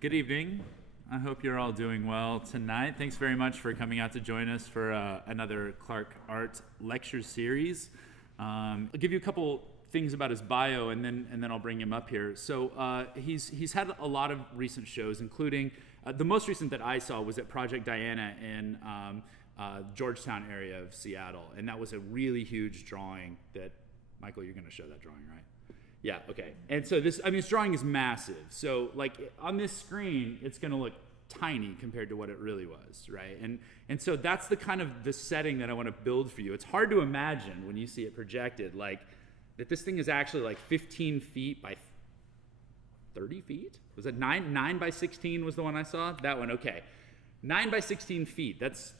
Good evening. I hope you're all doing well tonight. Thanks very much for coming out to join us for another Clark Art lecture series. I'll give you a couple things about his bio, and then I'll bring him up here. So he's had a lot of recent shows, including the most recent that I saw was at Project Diana in Georgetown area of Seattle, and that was a really huge drawing. That Michael, you're going to show that drawing, right? Yeah, okay. And so this drawing is massive. So like on this screen, it's going to look tiny compared to what it really was, right? And so that's the kind of the setting that I want to build for you. It's hard to imagine when you see it projected, like that this thing is actually like 15 feet by 30 feet? Was it 9 by 16 was the one I saw? That one, okay. 9 by 16 feet, that's,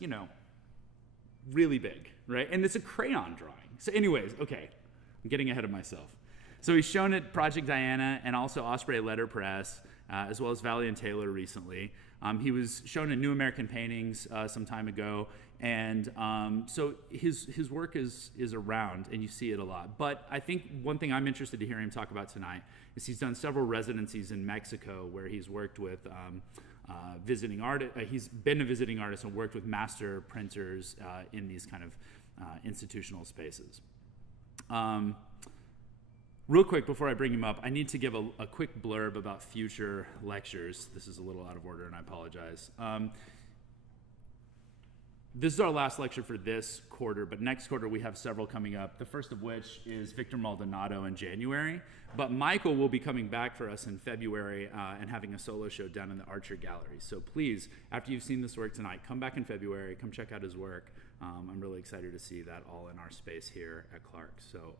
really big, right? And it's a crayon drawing. So anyways, okay, I'm getting ahead of myself. So he's shown at Project Diana and also Osprey Letterpress, as well as Valley and Taylor recently. He was shown at New American Paintings some time ago, and so his work is around, and you see it a lot. But I think one thing I'm interested to hear him talk about tonight is he's done several residencies in Mexico where he's worked with visiting artists. He's been a visiting artist and worked with master printers in these kind of institutional spaces. Real quick, before I bring him up, I need to give a quick blurb about future lectures. This is a little out of order, and I apologize. This is our last lecture for this quarter, but next quarter we have several coming up, the first of which is Victor Maldonado in January. But Michael will be coming back for us in February and having a solo show down in the Archer Gallery. So please, after you've seen this work tonight, come back in February, come check out his work. I'm really excited to see that all in our space here at Clark. So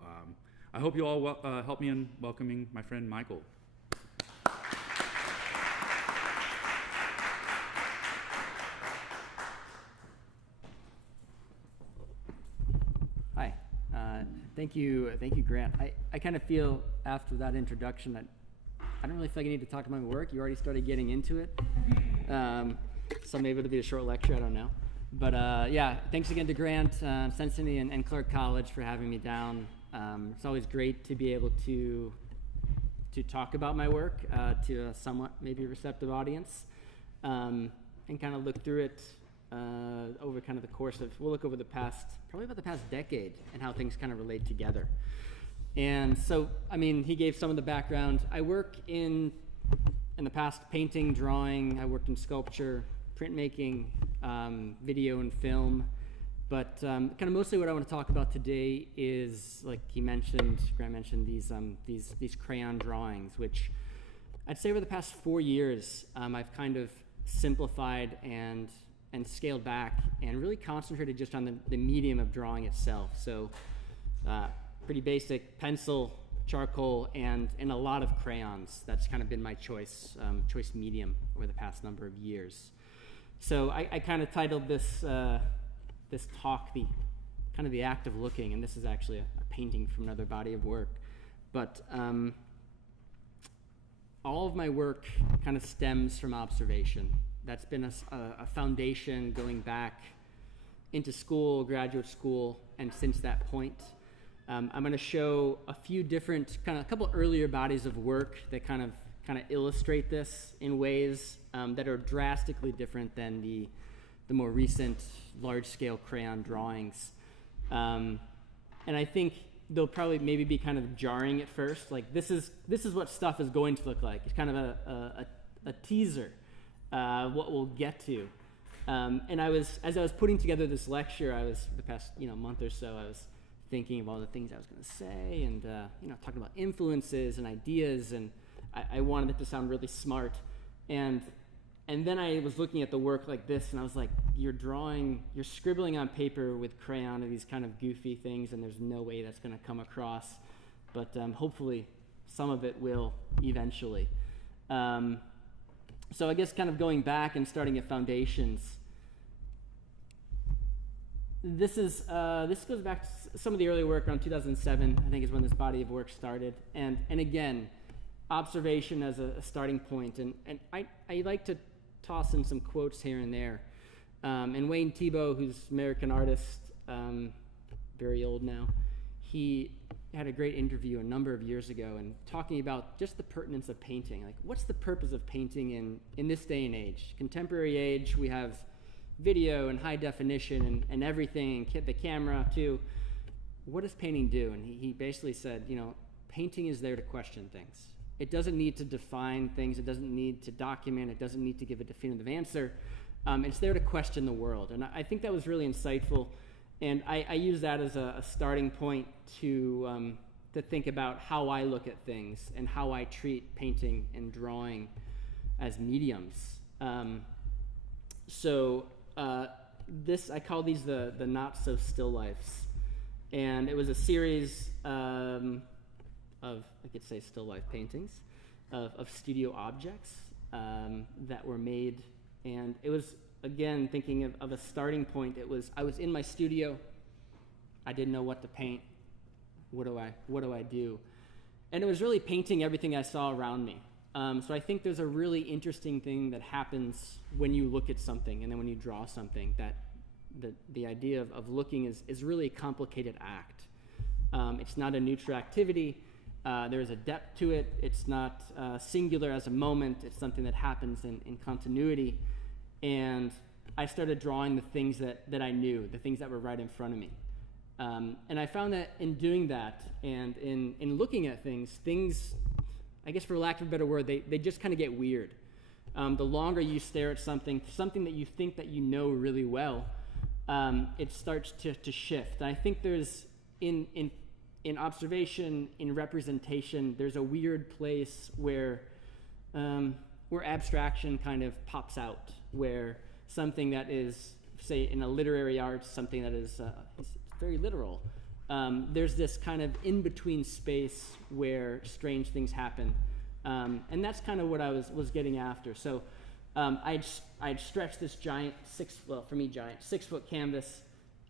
I hope you all help me in welcoming my friend Michael. Hi. Thank you, Grant. I kind of feel after that introduction that I don't really feel like I need to talk about my work. You already started getting into it. So maybe it'll be a short lecture, I don't know. But yeah, thanks again to Grant, Cincinnati, and Clark College for having me down. It's always great to be able to talk about my work to a somewhat maybe receptive audience, and kind of look through it over kind of the course of, we'll look over probably about the past decade and how things kind of relate together. And so, he gave some of the background. I work in the past painting, drawing, I worked in sculpture, printmaking, video and film. But kind of mostly what I want to talk about today is, like Grant mentioned, these crayon drawings, which I'd say over the past 4 years, I've kind of simplified and scaled back and really concentrated just on the medium of drawing itself. So pretty basic pencil, charcoal, and a lot of crayons. That's kind of been my choice medium over the past number of years. So I kind of titled this talk the act of looking, and this is actually a painting from another body of work. But all of my work kind of stems from observation. That's been a foundation going back into school, graduate school, and since that point. I'm going to show a few different, a couple earlier bodies of work that kind of illustrate this in ways that are drastically different than the more recent large-scale crayon drawings. And I think they'll probably maybe be kind of jarring at first. Like this is what stuff is going to look like. It's kind of a teaser, what we'll get to. And as I was putting together this lecture, the past month or so, I was thinking of all the things I was going to say, and talking about influences and ideas, and I wanted it to sound really smart. And then I was looking at the work like this, and I was like, you're scribbling on paper with crayon of these kind of goofy things, and there's no way that's going to come across. But hopefully some of it will eventually. So I guess kind of going back and starting at foundations. This goes back to some of the early work around 2007, I think is when this body of work started. And again, observation as a starting point. And I like to toss in some quotes here and there. And Wayne Thiebaud, who's an American artist, very old now, he had a great interview a number of years ago and talking about just the pertinence of painting. Like, what's the purpose of painting in this day and age? Contemporary age, we have video and high definition and everything, and the camera too. What does painting do? And he basically said, painting is there to question things. It doesn't need to define things. It doesn't need to document. It doesn't need to give a definitive answer. It's there to question the world. And I think that was really insightful. And I use that as a starting point to think about how I look at things and how I treat painting and drawing as mediums. I call these the not so still lifes. And it was a series of, I could say, still life paintings of studio objects that were made. And it was, again, thinking of a starting point. I was in my studio. I didn't know what to paint. What do I do? And it was really painting everything I saw around me. So I think there's a really interesting thing that happens when you look at something and then when you draw something, that the idea of looking is really a complicated act. It's not a neutral activity. There's a depth to it. It's not singular as a moment. It's something that happens in continuity. And I started drawing the things that I knew, the things that were right in front of me. And I found that in doing that and in looking at things, I guess for lack of a better word, they just kind of get weird. The longer you stare at something that you think that you know really well, it starts to shift. And I think there's, in observation, in representation, there's a weird place where abstraction kind of pops out, where something that is, say, in a literary art, something that is very literal. There's this kind of in-between space where strange things happen. And that's kind of what I was getting after. So I'd stretched this giant 6-foot canvas,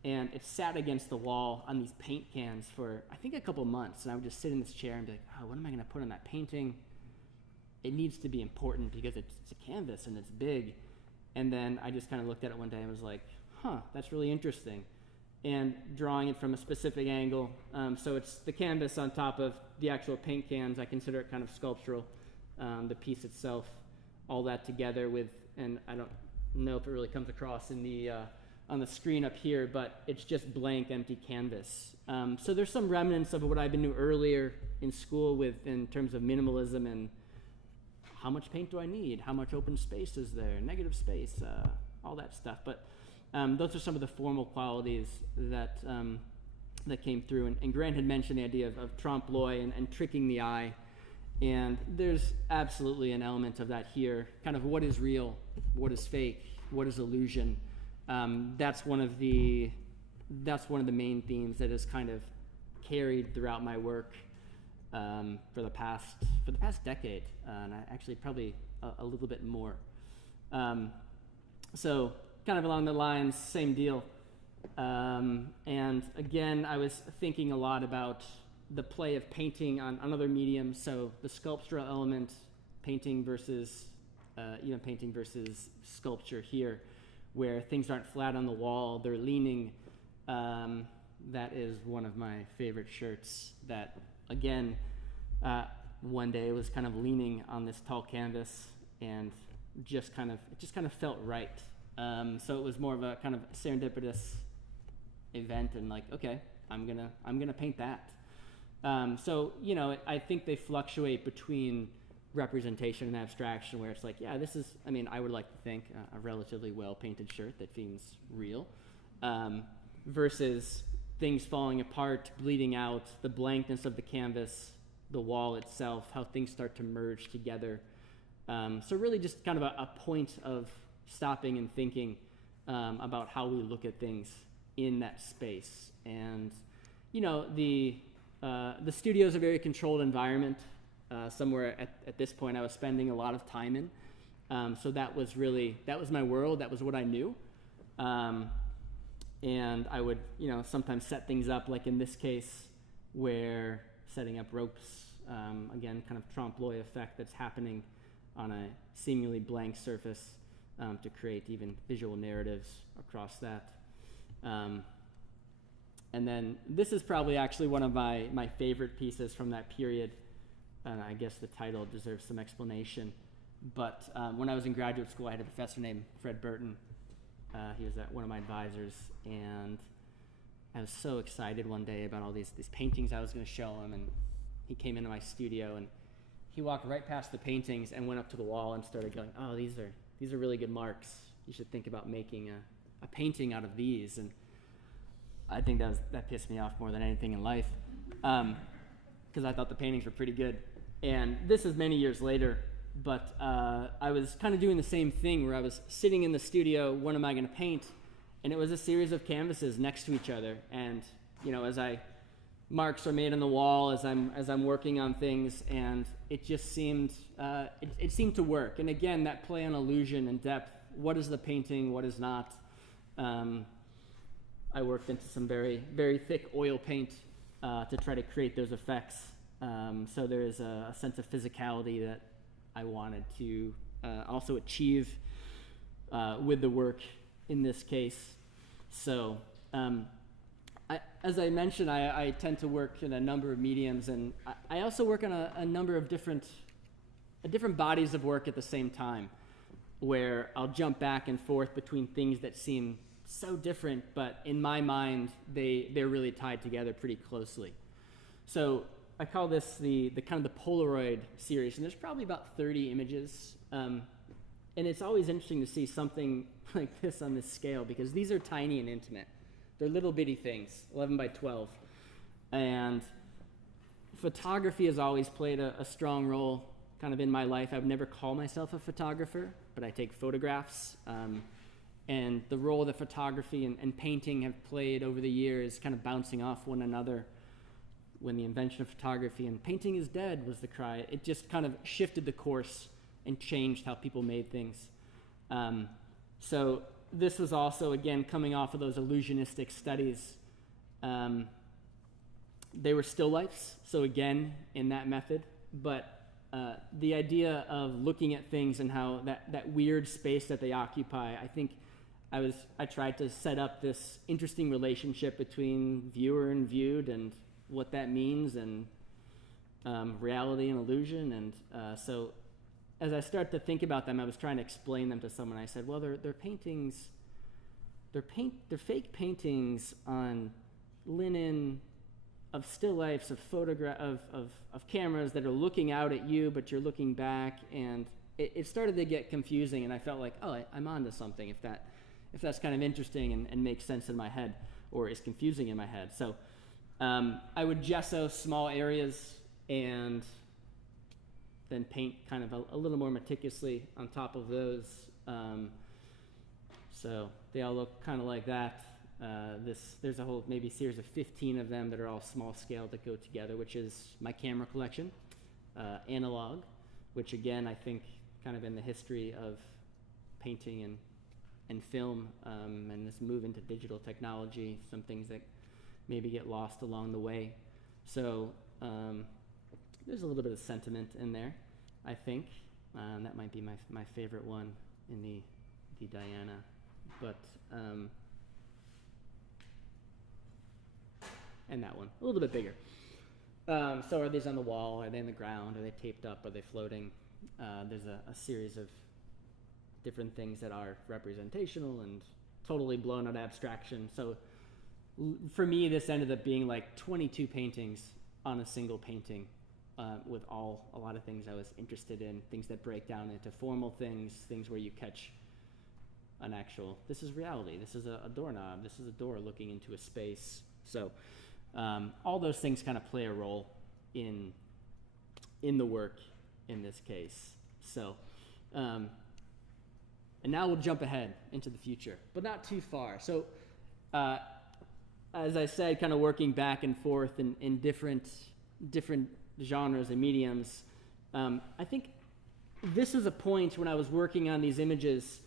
and it sat against the wall on these paint cans for, I think, a couple months. And I would just sit in this chair and be like, oh, what am I going to put on that painting? It needs to be important because it's a canvas and it's big. And then I just kind of looked at it one day and was like, that's really interesting. And drawing it from a specific angle. So it's the canvas on top of the actual paint cans. I consider it kind of sculptural. The piece itself, all that together with, and I don't know if it really comes across in the on the screen up here, but it's just blank, empty canvas. So there's some remnants of what I've been doing earlier in school in terms of minimalism and how much paint do I need? How much open space is there? Negative space, all that stuff. But those are some of the formal qualities that came through. And Grant had mentioned the idea of trompe l'oeil and tricking the eye. And there's absolutely an element of that here. Kind of what is real, what is fake, what is illusion. That's one of the main themes that is kind of carried throughout my work for the past decade, and actually probably a little bit more. So kind of along the lines, same deal. And again, I was thinking a lot about the play of painting on other mediums. So the sculptural element, painting versus sculpture here, where things aren't flat on the wall, they're leaning. That is one of my favorite shirts that, again, one day was kind of leaning on this tall canvas and it just kind of felt right. So it was more of a kind of serendipitous event, and like, okay, I'm gonna paint that. So I think they fluctuate between representation and abstraction, where it's like, yeah, this is, I would like to think a relatively well painted shirt that seems real, versus things falling apart, bleeding out, the blankness of the canvas, the wall itself, how things start to merge together. So really just kind of a point of stopping and thinking about how we look at things in that space. And the studio is a very controlled environment. Somewhere at this point I was spending a lot of time in. So that was my world. That was what I knew. And I would, sometimes set things up, like in this case, where setting up ropes, again, kind of trompe l'oeil effect that's happening on a seemingly blank surface to create even visual narratives across that. And then this is probably actually one of my favorite pieces from that period. I guess the title deserves some explanation. But when I was in graduate school, I had a professor named Fred Burton. He was one of my advisors, and I was so excited one day about all these paintings I was going to show him, and he came into my studio, and he walked right past the paintings and went up to the wall and started going, "Oh, these are really good marks. You should think about making a painting out of these." And I think that pissed me off more than anything in life, because I thought the paintings were pretty good. And this is many years later, but I was kind of doing the same thing where I was sitting in the studio, what am I going to paint? And it was a series of canvases next to each other. And, as marks are made on the wall as I'm working on things, and it just seemed, it seemed to work. And again, that play on illusion and depth, what is the painting, what is not? I worked into some very, very thick oil paint to try to create those effects. So there is a sense of physicality that I wanted to also achieve with the work in this case. So as I mentioned, I tend to work in a number of mediums, and I also work on a number of different bodies of work at the same time, where I'll jump back and forth between things that seem so different, but in my mind, they're really tied together pretty closely. So I call this the kind of the Polaroid series, and there's probably about 30 images. And it's always interesting to see something like this on this scale, because these are tiny and intimate. They're little bitty things, 11 by 12. And photography has always played a strong role kind of in my life. I would never call myself a photographer, but I take photographs. And the role that photography and painting have played over the years, kind of bouncing off one another. When the invention of photography and painting is dead was the cry, it just kind of shifted the course and changed how people made things. So this was also, again, coming off of those illusionistic studies. They were still lifes, so again, in that method. But the idea of looking at things and how that weird space that they occupy, I think I tried to set up this interesting relationship between viewer and viewed, and what that means, and reality and illusion. And so as I start to think about them, I was trying to explain them to someone. I said, well, they're paintings, they're fake paintings on linen of still lifes, of cameras that are looking out at you, but you're looking back. And it started to get confusing, and I felt like, oh, I'm onto something if that's kind of interesting and makes sense in my head, or is confusing in my head. So I would gesso small areas and then paint kind of a little more meticulously on top of those. So they all look kind of like that. There's a whole maybe series of 15 of them that are all small scale that go together, which is my camera collection, analog, which again I think kind of in the history of painting and film, and this move into digital technology, some things that maybe get lost along the way. So there's a little bit of sentiment in there, I think. That might be my favorite one in the Diana. But and that one, a little bit bigger. So are these on the wall? Are they on the ground? Are they taped up? Are they floating? There's a series of different things that are representational and totally blown out abstraction. So for me, this ended up being like 22 paintings on a single painting, with a lot of things I was interested in, things that break down into formal things where you catch an actual, this is reality, this is a doorknob, this is a door looking into a space. So all those things kind of play a role in the work in this case. So, and now we'll jump ahead into the future, but not too far. So, as I said, kind of working back and forth in different genres and mediums, I think this is a point when I was working on these images,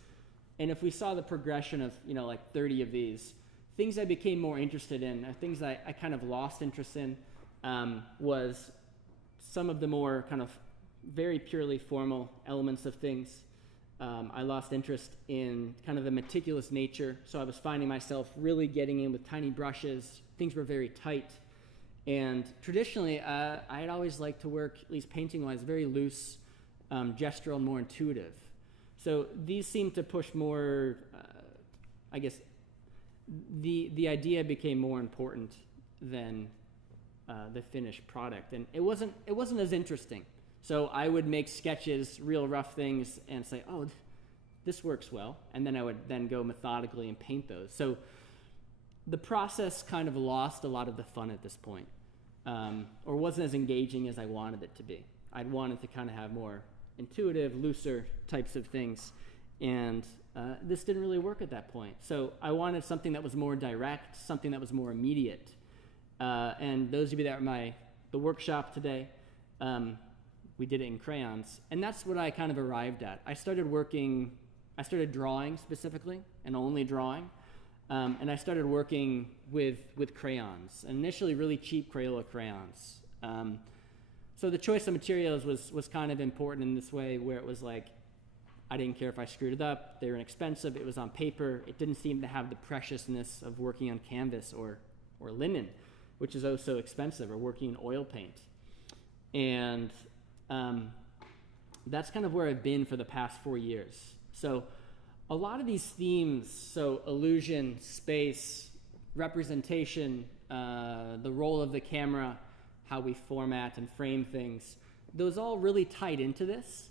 and if we saw the progression of, like 30 of these, things I became more interested in, things I kind of lost interest in, was some of the more kind of very purely formal elements of things. I lost interest in kind of the meticulous nature, so I was finding myself really getting in with tiny brushes. Things were very tight. And traditionally, I'd always liked to work, at least painting-wise, very loose, gestural, and more intuitive. So these seem to push more, I guess, the idea became more important than the finished product, and it wasn't as interesting. So I would make sketches, real rough things, and say, oh, this works well, and then I would then go methodically and paint those. So the process kind of lost a lot of the fun at this point, or wasn't as engaging as I wanted it to be. I'd wanted to kind of have more intuitive, looser types of things, and this didn't really work at that point. So I wanted something that was more direct, something that was more immediate. And those of you that were at the workshop today, we did it in crayons, and that's what I kind of arrived at. I started drawing specifically, and only drawing, and I started working with crayons, and initially really cheap Crayola crayons. So the choice of materials was kind of important in this way, where it was like, I didn't care if I screwed it up, they were inexpensive, it was on paper, it didn't seem to have the preciousness of working on canvas or linen, which is also expensive, or working in oil paint. And that's kind of where I've been for the past 4 years. So a lot of these themes, so illusion, space, representation, the role of the camera, how we format and frame things, those all really tied into this.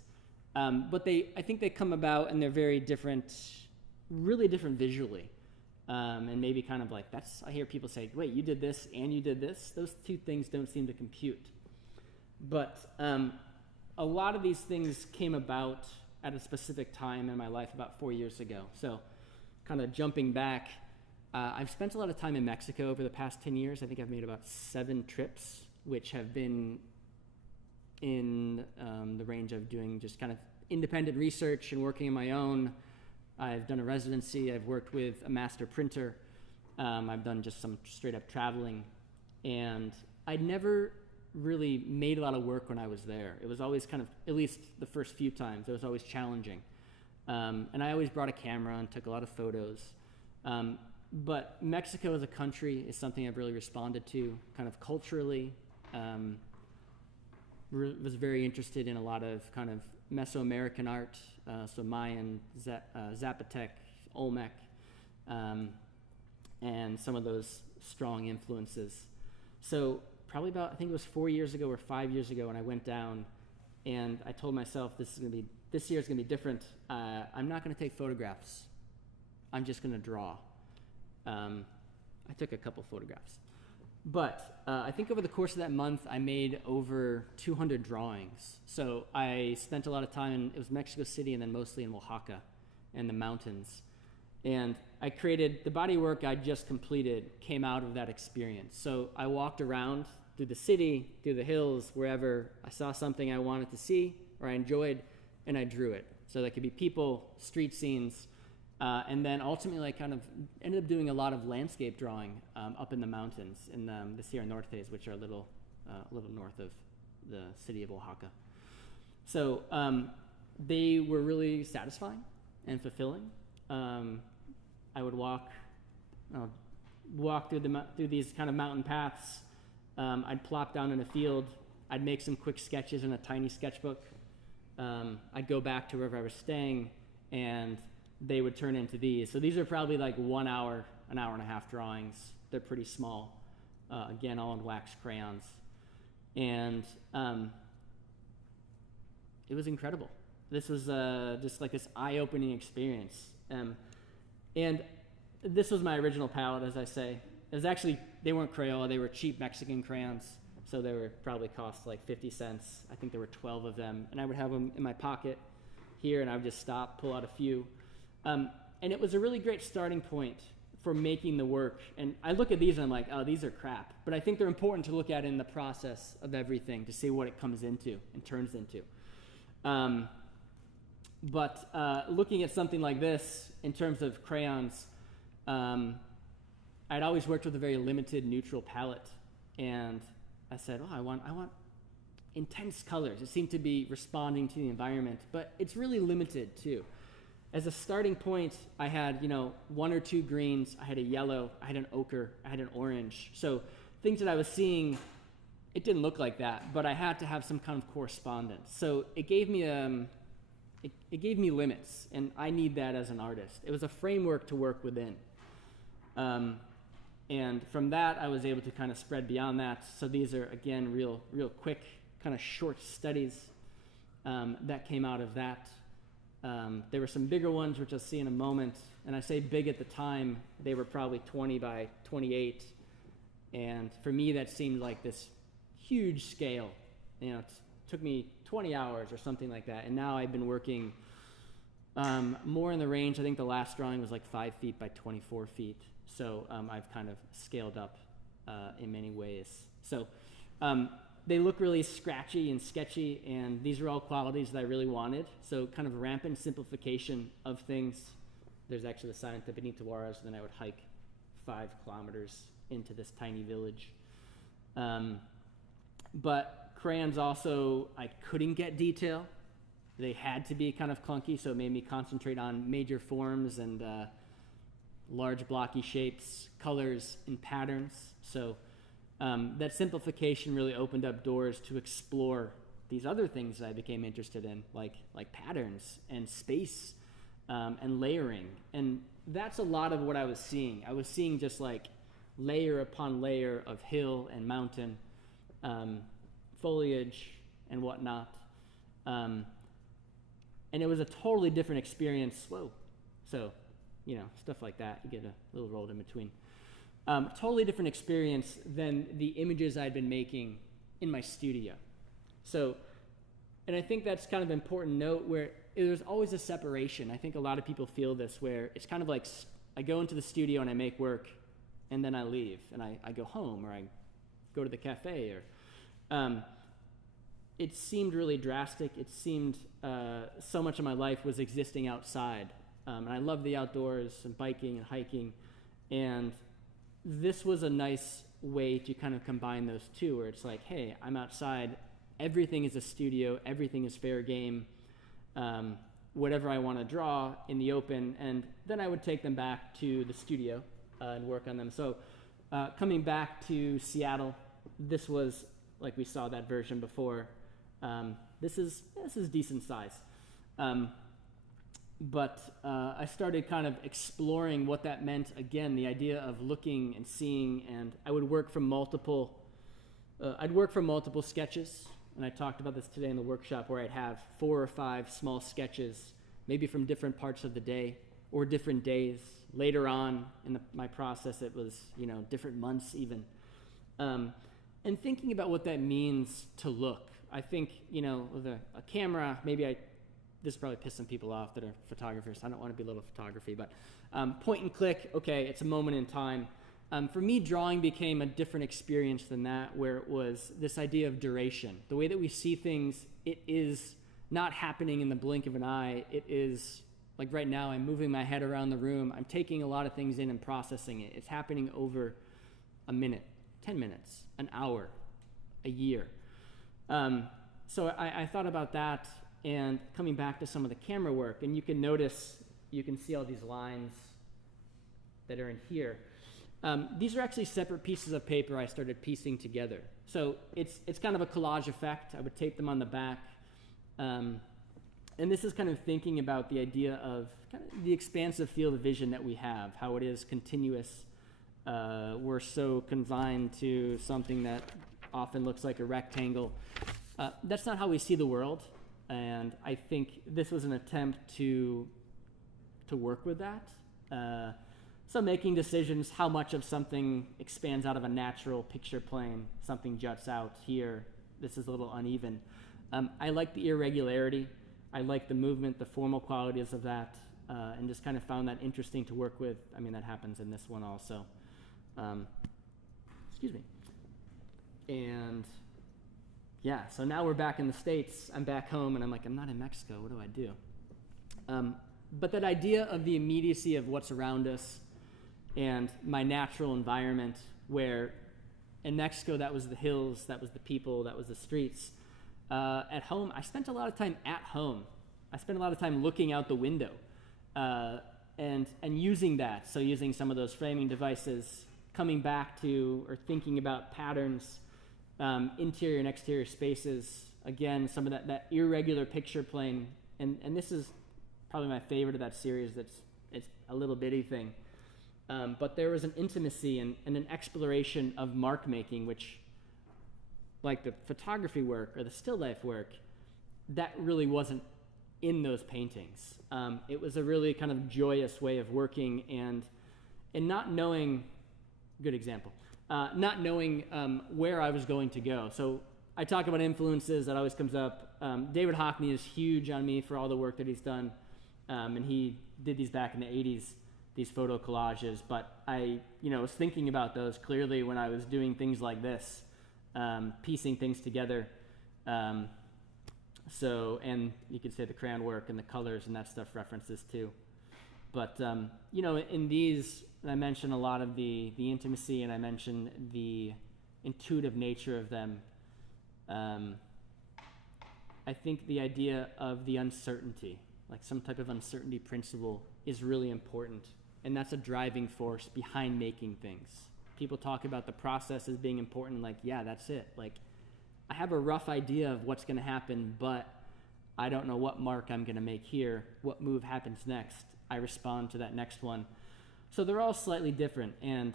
But I think they come about and they're very different, really different visually. And maybe kind of like, I hear people say, wait, you did this and you did this? Those two things don't seem to compute. But a lot of these things came about at a specific time in my life about 4 years ago. So kind of jumping back, I've spent a lot of time in Mexico over the past 10 years. I think I've made about 7 trips, which have been in the range of doing just kind of independent research and working on my own. I've done a residency. I've worked with a master printer. I've done just some straight up traveling. And I'd never really made a lot of work when I was there. It was always kind of, at least the first few times, it was always challenging. And I always brought a camera and took a lot of photos. But Mexico as a country is something I've really responded to kind of culturally. Was very interested in a lot of kind of Mesoamerican art, so Mayan, Zapotec, Olmec, and some of those strong influences. So probably about, I think it was 4 years ago or 5 years ago, when I went down, and I told myself this year is gonna be different. I'm not gonna take photographs. I'm just gonna draw. I took a couple photographs. But I think over the course of that month, I made over 200 drawings. So I spent a lot of time it was Mexico City and then mostly in Oaxaca and the mountains. And I created, the body work I just completed came out of that experience. So I walked around through the city, through the hills, wherever I saw something I wanted to see or I enjoyed, and I drew it. So that could be people, street scenes, and then ultimately I kind of ended up doing a lot of landscape drawing up in the mountains in the Sierra Nortes, which are a little north of the city of Oaxaca. So they were really satisfying and fulfilling. I would walk through these kind of mountain paths. I'd plop down in a field. I'd make some quick sketches in a tiny sketchbook. I'd go back to wherever I was staying, and they would turn into these. So these are probably like 1 hour, an hour and a half drawings. They're pretty small. Again, all in wax crayons. And it was incredible. This was just like this eye-opening experience. And this was my original palette, as I say. It was actually, they weren't Crayola, they were cheap Mexican crayons. So they were probably cost like 50 cents. I think there were 12 of them. And I would have them in my pocket here, and I would just stop, pull out a few. And it was a really great starting point for making the work. And I look at these and I'm like, oh, these are crap. But I think they're important to look at in the process of everything to see what it comes into and turns into. But looking at something like this in terms of crayons, I'd always worked with a very limited neutral palette. And I said, oh, I want intense colors. It seemed to be responding to the environment, but it's really limited too. As a starting point, I had, one or two greens, I had a yellow, I had an ochre, I had an orange. So things that I was seeing, it didn't look like that, but I had to have some kind of correspondence. So it gave me limits, and I need that as an artist. It was a framework to work within. And from that, I was able to kind of spread beyond that. So these are, again, real quick, kind of short studies that came out of that. There were some bigger ones, which I'll see in a moment. And I say big at the time, they were probably 20 by 28. And for me, that seemed like this huge scale. It took me 20 hours or something like that. And now I've been working more in the range. I think the last drawing was like 5 feet by 24 feet. So I've kind of scaled up in many ways. So they look really scratchy and sketchy, and these are all qualities that I really wanted. So kind of rampant simplification of things. There's actually the sign at Benito Juarez, and then I would hike 5 kilometers into this tiny village. But crayons also, I couldn't get detail. They had to be kind of clunky, so it made me concentrate on major forms and large blocky shapes, colors, and patterns. So that simplification really opened up doors to explore these other things that I became interested in, like patterns and space and layering. And that's a lot of what I was seeing. I was seeing just like layer upon layer of hill and mountain, foliage and whatnot. And it was a totally different experience. Whoa. So, stuff like that. You get a little rolled in between. Totally different experience than the images I'd been making in my studio. So, and I think that's kind of an important note where there's always a separation. I think a lot of people feel this, where it's kind of like I go into the studio and I make work, and then I leave, and I go home, or I go to the cafe, or it seemed really drastic. It seemed so much of my life was existing outside. And I love the outdoors and biking and hiking, and this was a nice way to kind of combine those two, where it's like, hey, I'm outside, everything is a studio, everything is fair game, whatever I want to draw in the open, and then I would take them back to the studio and work on them. So coming back to Seattle, this was, like we saw that version before, this is decent size. But I started kind of exploring what that meant. Again, the idea of looking and seeing, and I would work from multiple sketches. And I talked about this today in the workshop, where I'd have 4 or 5 small sketches, maybe from different parts of the day or different days. Later on in my process, it was, different months even. And thinking about what that means to look. I think, with a camera, this probably pissed some people off that are photographers. I don't want to belittle photography, but point and click, okay, it's a moment in time. For me, drawing became a different experience than that, where it was this idea of duration. The way that we see things, it is not happening in the blink of an eye. It is, like right now, I'm moving my head around the room. I'm taking a lot of things in and processing it. It's happening over a minute, 10 minutes, an hour, a year. So I thought about that, and coming back to some of the camera work, and you can see all these lines that are in here. These are actually separate pieces of paper I started piecing together. So it's kind of a collage effect. I would tape them on the back. And this is kind of thinking about the idea of kind of the expansive field of vision that we have, how it is continuous. We're so confined to something that often looks like a rectangle. That's not how we see the world. And I think this was an attempt to work with that. So making decisions, how much of something expands out of a natural picture plane, something juts out here, this is a little uneven. I like the irregularity. I like the movement, the formal qualities of that, and just kind of found that interesting to work with. I mean, that happens in this one also. Excuse me. And yeah, so now we're back in the States. I'm back home, and I'm like, I'm not in Mexico. What do I do? But that idea of the immediacy of what's around us and my natural environment, where in Mexico that was the hills, that was the people, that was the streets. At home, I spent a lot of time at home. I spent a lot of time looking out the window and using that. So using some of those framing devices, coming back to or thinking about patterns, interior and exterior spaces. Again, some of that irregular picture plane. And this is probably my favorite of that series. It's a little bitty thing. But there was an intimacy and an exploration of mark making, which, like the photography work or the still life work, that really wasn't in those paintings. It was a really kind of joyous way of working and not knowing, good example, not knowing where I was going to go. So I talk about influences, that always comes up. David Hockney is huge on me for all the work that he's done. And he did these back in the 80s, these photo collages. But I, was thinking about those clearly when I was doing things like this, piecing things together. And you could say the crayon work and the colors and that stuff references too. But, in these, I mentioned a lot of the intimacy, and I mentioned the intuitive nature of them. I think the idea of the uncertainty, like some type of uncertainty principle, is really important. And that's a driving force behind making things. People talk about the process as being important, like, yeah, that's it. Like, I have a rough idea of what's going to happen, but I don't know what mark I'm going to make here, what move happens next. I respond to that next one. So they're all slightly different, and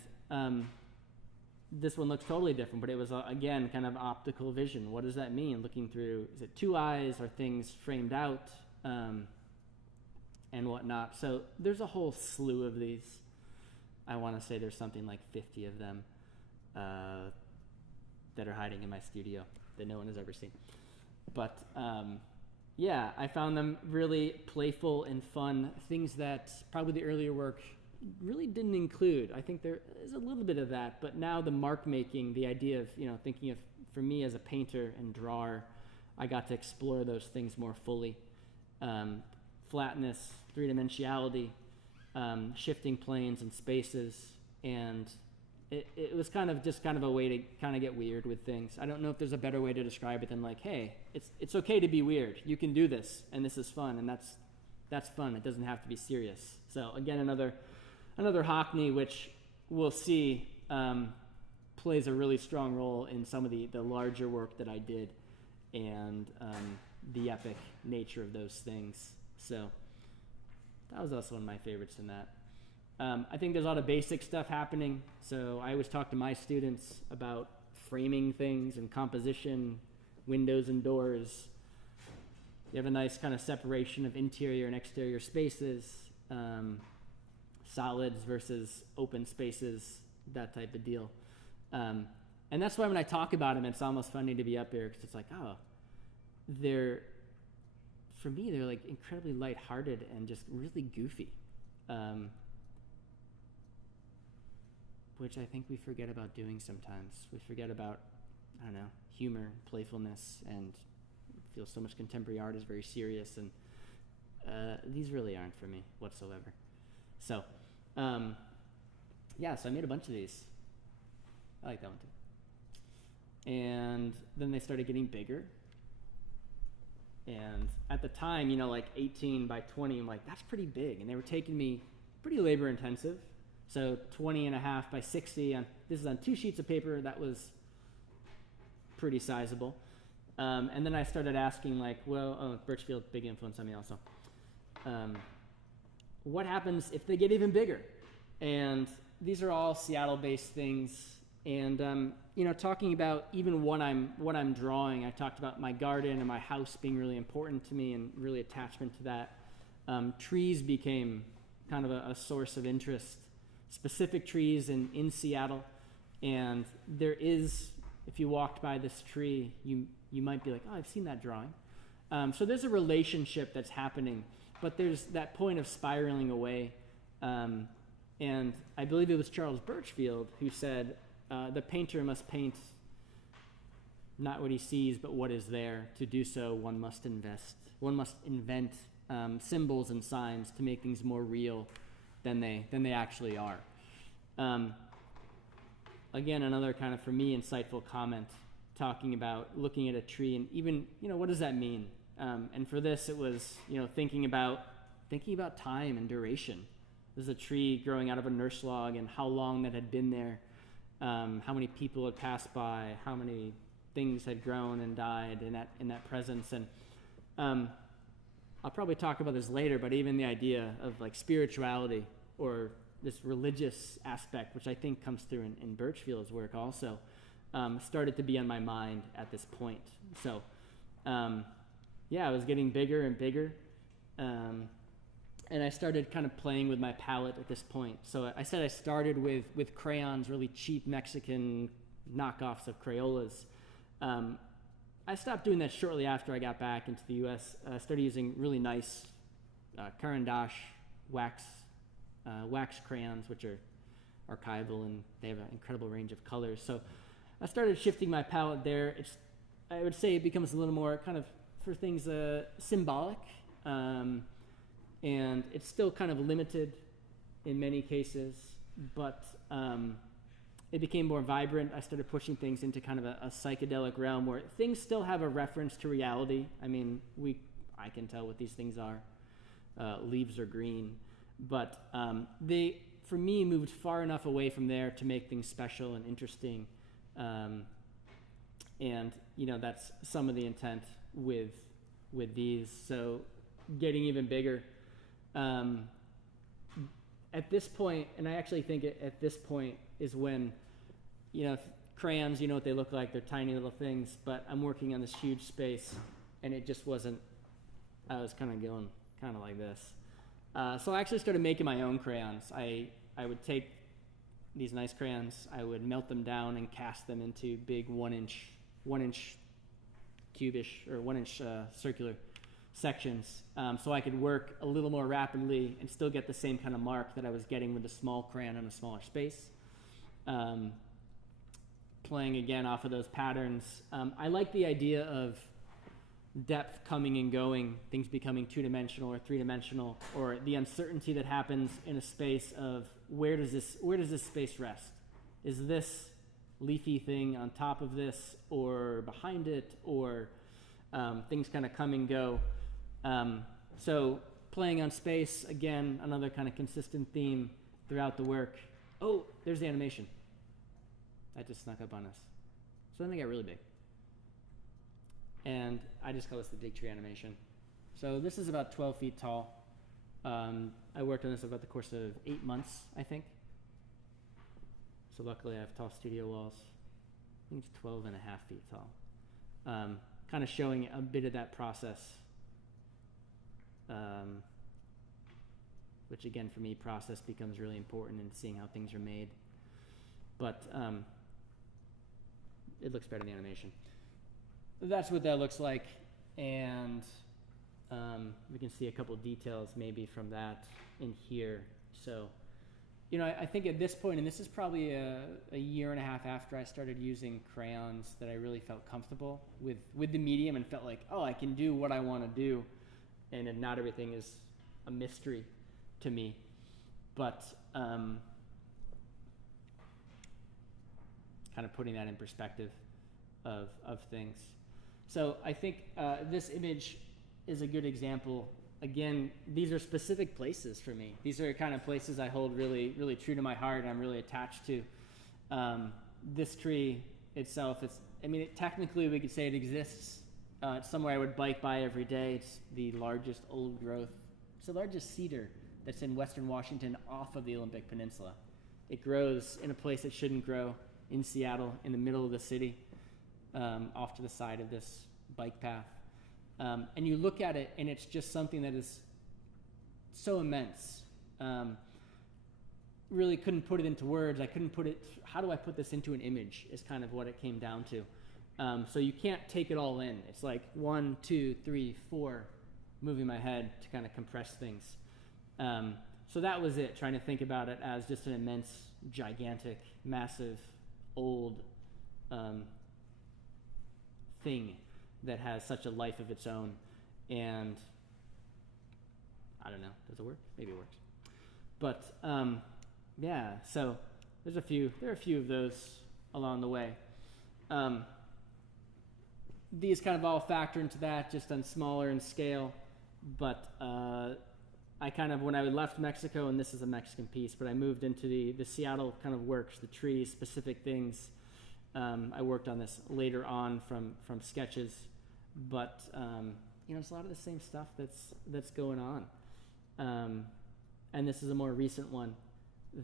this one looks totally different, but it was, again, kind of optical vision. What does that mean? Looking through, is it two eyes? Are things framed out? And whatnot. So there's a whole slew of these. I want to say there's something like 50 of them that are hiding in my studio that no one has ever seen. But yeah, I found them really playful and fun, things that probably the earlier work really didn't include. I think there is a little bit of that, but now the mark making, the idea of, thinking of, for me as a painter and drawer, I got to explore those things more fully. Flatness, three-dimensionality, shifting planes and spaces, and it was kind of a way to kind of get weird with things. I don't know if there's a better way to describe it than like, hey, it's okay to be weird. You can do this, and this is fun, and that's fun. It doesn't have to be serious. So again, another Hockney, which we'll see plays a really strong role in some of the larger work that I did, and the epic nature of those things. So that was also one of my favorites in that. I think there's a lot of basic stuff happening. So I always talk to my students about framing things and composition, windows and doors. You have a nice kind of separation of interior and exterior spaces, solids versus open spaces, that type of deal. And that's why when I talk about them, it's almost funny to be up here, because it's like, oh, for me, they're like incredibly lighthearted and just really goofy, which I think we forget about doing sometimes. We forget about, I don't know, humor, playfulness, and feel so much contemporary art is very serious, and these really aren't for me whatsoever. So, yeah, so I made a bunch of these. I like that one too. And then they started getting bigger. And at the time, like 18 by 20, I'm like, that's pretty big. And they were taking me pretty labor intensive. So 20 and a half by 60, this is on 2 sheets of paper. That was pretty sizable. And then I started asking Birchfield, big influence on me also. What happens if they get even bigger? And these are all Seattle-based things. And talking about even what I'm drawing, I talked about my garden and my house being really important to me and really attachment to that. Trees became kind of a source of interest, specific trees in Seattle. And there is, if you walked by this tree, you might be like, oh, I've seen that drawing. So there's a relationship that's happening, but there's that point of spiraling away. And I believe it was Charles Birchfield who said, the painter must paint not what he sees, but what is there. To do so, one must invent symbols and signs to make things more real than they actually are. Again, another kind of, for me, insightful comment talking about looking at a tree and even, what does that mean? And for this, it was, thinking about time and duration. There's a tree growing out of a nurse log and how long that had been there, how many people had passed by, how many things had grown and died in that presence. And I'll probably talk about this later, but even the idea of like spirituality or this religious aspect, which I think comes through in Birchfield's work also, started to be on my mind at this point. So, I was getting bigger and bigger. And I started kind of playing with my palette at this point. So I said I started with crayons, really cheap Mexican knockoffs of Crayolas. I stopped doing that shortly after I got back into the U.S. I started using really nice Caran d'Ache wax crayons, which are archival and they have an incredible range of colors. So I started shifting my palette there. I would say it becomes a little more kind of for things symbolic. And it's still kind of limited in many cases, but it became more vibrant. I started pushing things into kind of a psychedelic realm where things still have a reference to reality. I mean, I can tell what these things are. Leaves are green, but they, for me, moved far enough away from there to make things special and interesting. And that's some of the intent with these. So getting even bigger. At this point, and I actually think at this point is when, crayons, what they look like, they're tiny little things, but I'm working on this huge space, and it just wasn't, I was kind of going kind of like this. So I actually started making my own crayons. I would take these nice crayons, I would melt them down and cast them into big 1 inch cubish, or 1 inch circular sections, so I could work a little more rapidly and still get the same kind of mark that I was getting with a small crayon on a smaller space. Playing again off of those patterns. I like the idea of depth coming and going, things becoming 2-dimensional or 3-dimensional, or the uncertainty that happens in a space of where does this space rest? Is this leafy thing on top of this or behind it, or things kind of come and go. So playing on space, again, another kind of consistent theme throughout the work. Oh, there's the animation. That just snuck up on us. So then they got really big. And I just call this the big tree animation. So this is about 12 feet tall. I worked on this about the course of 8 months, I think. So luckily I have tall studio walls. I think it's 12 and a half feet tall. Kind of showing a bit of that process. Which again, for me, process becomes really important in seeing how things are made. But it looks better in the animation. That's what that looks like. And we can see a couple details maybe from that in here. So, I think at this point, and this is probably a year and a half after I started using crayons, that I really felt comfortable with the medium and felt like, oh, I can do what I want to do. And not everything is a mystery to me. But kind of putting that in perspective of things. So I think this image is a good example. Again, these are specific places for me. These are kind of places I hold really, really true to my heart and I'm really attached to. This tree itself, technically we could say it exists. It's somewhere I would bike by every day. It's the largest old growth. It's the largest cedar that's in western Washington off of the Olympic Peninsula. It grows in a place it shouldn't grow, in Seattle, in the middle of the city, off to the side of this bike path. And you look at it, and it's just something that is so immense. Really couldn't put it into words. How do I put this into an image is kind of what it came down to. So you can't take it all in. It's like 1, 2, 3, 4, moving my head to kind of compress things. So that was it, trying to think about it as just an immense, gigantic, massive, old thing that has such a life of its own. And I don't know, does it work? Maybe it works. But so there are a few of those along the way. these kind of all factor into that, just on smaller in scale. But I kind of, when I left Mexico, and this is a Mexican piece, but I moved into the Seattle kind of works, the trees, specific things. I worked on this later on from sketches, but it's a lot of the same stuff that's going on. And this is a more recent one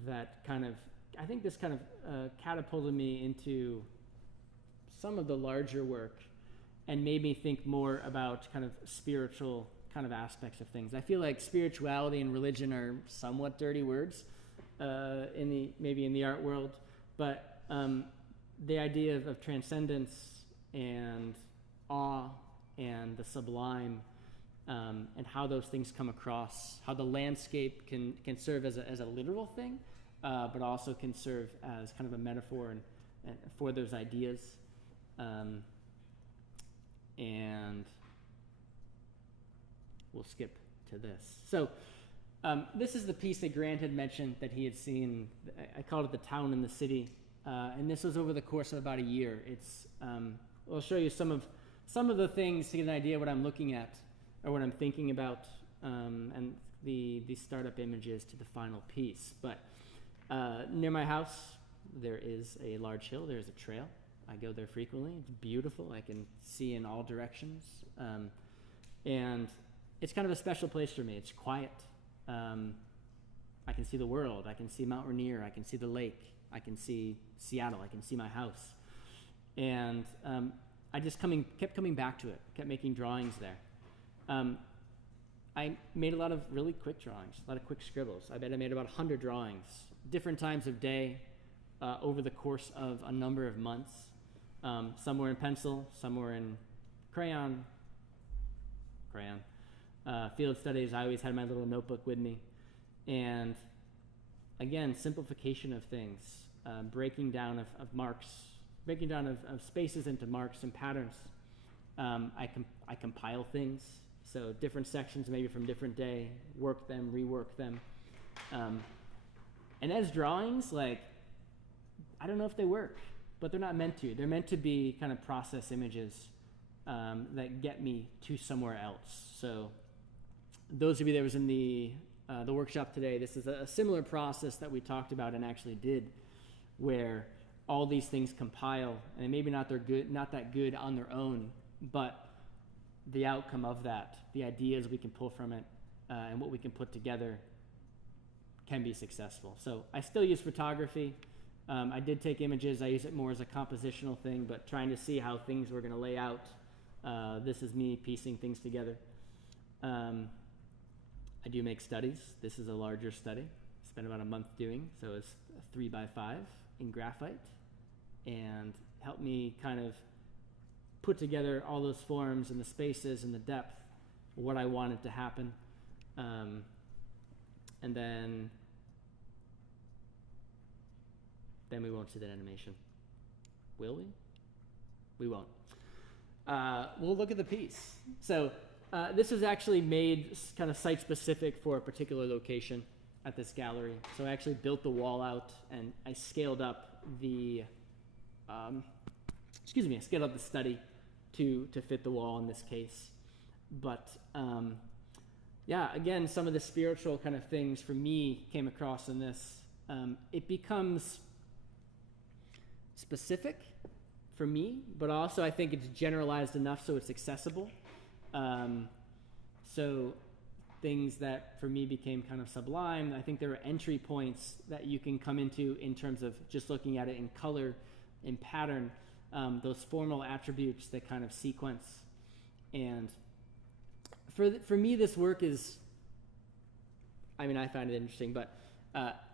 that kind of, I think this kind of catapulted me into some of the larger work and made me think more about kind of spiritual kind of aspects of things. I feel like spirituality and religion are somewhat dirty words maybe in the art world, but the idea of transcendence and awe and the sublime, and how those things come across, how the landscape can serve as a literal thing, but also can serve as kind of a metaphor and for those ideas. And we'll skip to this. So this is the piece that Grant had mentioned that he had seen. I called it The Town and the City. And this was over the course of about a year. It's I'll show you some of the things to get an idea what I'm looking at or what I'm thinking about, and the startup images to the final piece. But near my house, there is a large hill. There's a trail. I go there frequently. It's beautiful. I can see in all directions. And it's kind of a special place for me. It's quiet. I can see the world. I can see Mount Rainier. I can see the lake. I can see Seattle. I can see my house. And I just kept coming back to it, kept making drawings there. I made a lot of really quick drawings, a lot of quick scribbles. I bet I made about 100 drawings, different times of day, over the course of a number of months. Some were in pencil, some were in crayon. Field studies, I always had my little notebook with me. And again, simplification of things, breaking down of marks, breaking down of spaces into marks and patterns. I compile things, so different sections maybe from different day, work them, rework them. And as drawings, like, I don't know if they work, but they're not meant to. They're meant to be kind of process images that get me to somewhere else. So those of you that was in the workshop today, this is a similar process that we talked about and actually did, where all these things compile, and maybe not that good on their own, but the outcome of that, the ideas we can pull from it, and what we can put together can be successful. So I still use photography. I did take images. I use it more as a compositional thing, but trying to see how things were going to lay out. This is me piecing things together. I do make studies. This is a larger study. Spent about a month doing, so it's a 3x5 in graphite, and helped me kind of put together all those forms and the spaces and the depth, what I wanted to happen. And then we won't see that animation. Will we? We won't. We'll look at the piece. So this was actually made kind of site-specific for a particular location at this gallery. So I actually built the wall out, and I scaled up the, I scaled up the study to fit the wall in this case. But yeah, again, some of the spiritual kind of things for me came across in this. It becomes specific for me, but also I think it's generalized enough so it's accessible. So things that for me became kind of sublime, I think there are entry points that you can come into in terms of just looking at it in color, in pattern, those formal attributes that kind of sequence. And for me, this work is, I mean, I find it interesting, but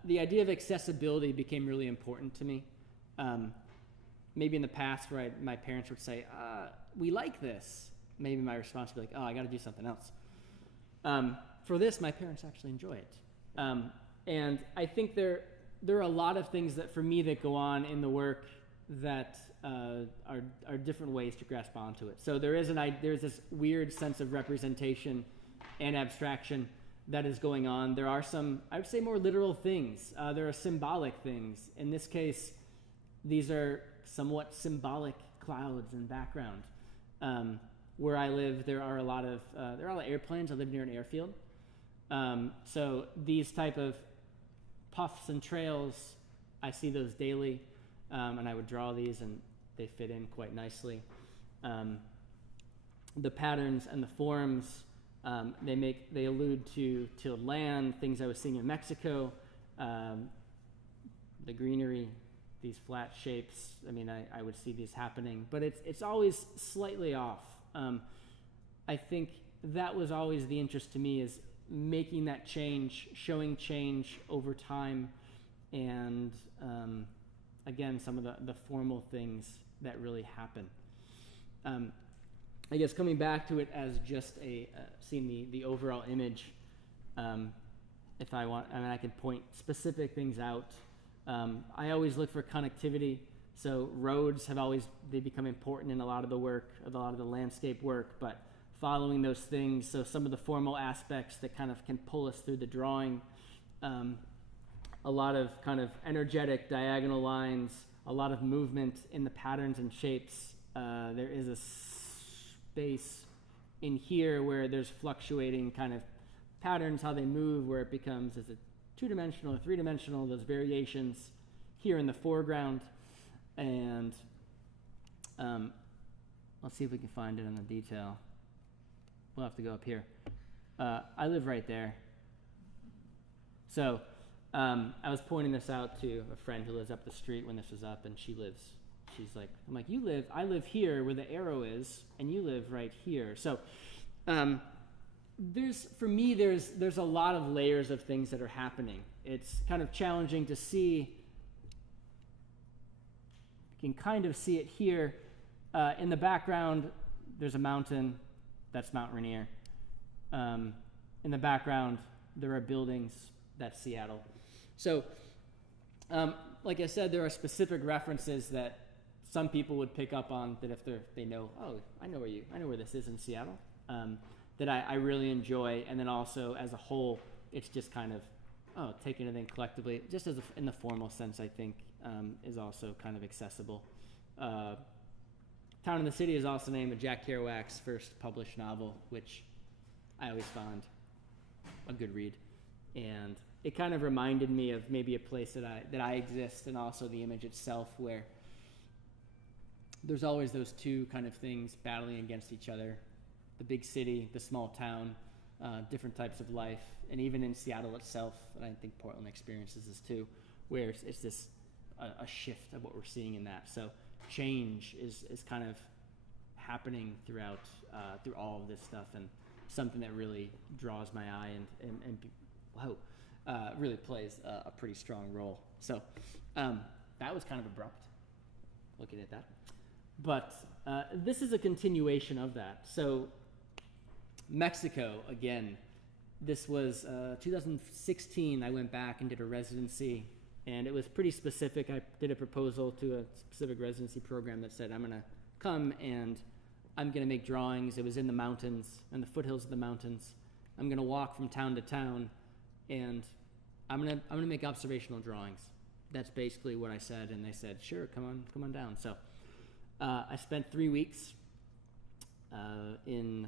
the idea of accessibility became really important to me. Maybe in the past where my parents would say, we like this. Maybe my response would be like, oh, I got to do something else. For this, my parents actually enjoy it. And I think there are a lot of things that for me that go on in the work that are different ways to grasp onto it. So there's this weird sense of representation and abstraction that is going on. There are some, I would say, more literal things. There are symbolic things. In this case, these are somewhat symbolic clouds in background. Where I live, there are a lot of airplanes. I live near an airfield. So these type of puffs and trails, I see those daily, and I would draw these, and they fit in quite nicely. The patterns and the forms, they allude to tilled land, things I was seeing in Mexico, the greenery, these flat shapes. I mean, I would see these happening, but it's always slightly off. I think that was always the interest to me, is making that change, showing change over time, and again, some of the formal things that really happen. I guess coming back to it as just seeing the overall image, if I want, I mean, I could point specific things out. I always look for connectivity. So roads they become important in a lot of the work, a lot of the landscape work, but following those things, so some of the formal aspects that kind of can pull us through the drawing, a lot of kind of energetic diagonal lines, a lot of movement in the patterns and shapes. There is a space in here where there's fluctuating kind of patterns, how they move, where it becomes, is it two-dimensional or three-dimensional, those variations here in the foreground. And let's see if we can find it in the detail. We'll have to go up here. I live right there. So I was pointing this out to a friend who lives up the street when this was up, and she's like, I'm like, I live here where the arrow is, and you live right here. So for me, there's a lot of layers of things that are happening. It's kind of challenging to see. You can kind of see it here. In the background, there's a mountain. That's Mount Rainier. In the background, there are buildings. That's Seattle. So, like I said, there are specific references that some people would pick up on, that if they know, oh, I know where this is in Seattle, that I really enjoy. And then also, as a whole, it's just kind of, taking it in collectively, just in the formal sense, I think, is also kind of accessible. Town in the City is also named Jack Kerouac's first published novel, which I always found a good read. And it kind of reminded me of maybe a place that I exist, and also the image itself, where there's always those two kind of things battling against each other. The big city, the small town, different types of life. And even in Seattle itself, and I think Portland experiences this too, where it's this a shift of what we're seeing in that. So change is kind of happening through all of this stuff, and something that really draws my eye and really plays a pretty strong role. So that was kind of abrupt, looking at that. But this is a continuation of that. So Mexico, again, this was 2016. I went back and did a residency, and it was pretty specific. I did a proposal to a specific residency program that said, I'm going to come and I'm going to make drawings. It was in the mountains, in the foothills of the mountains. I'm going to walk from town to town, and I'm going to make observational drawings. That's basically what I said, and they said, sure, come on down. So I spent 3 weeks in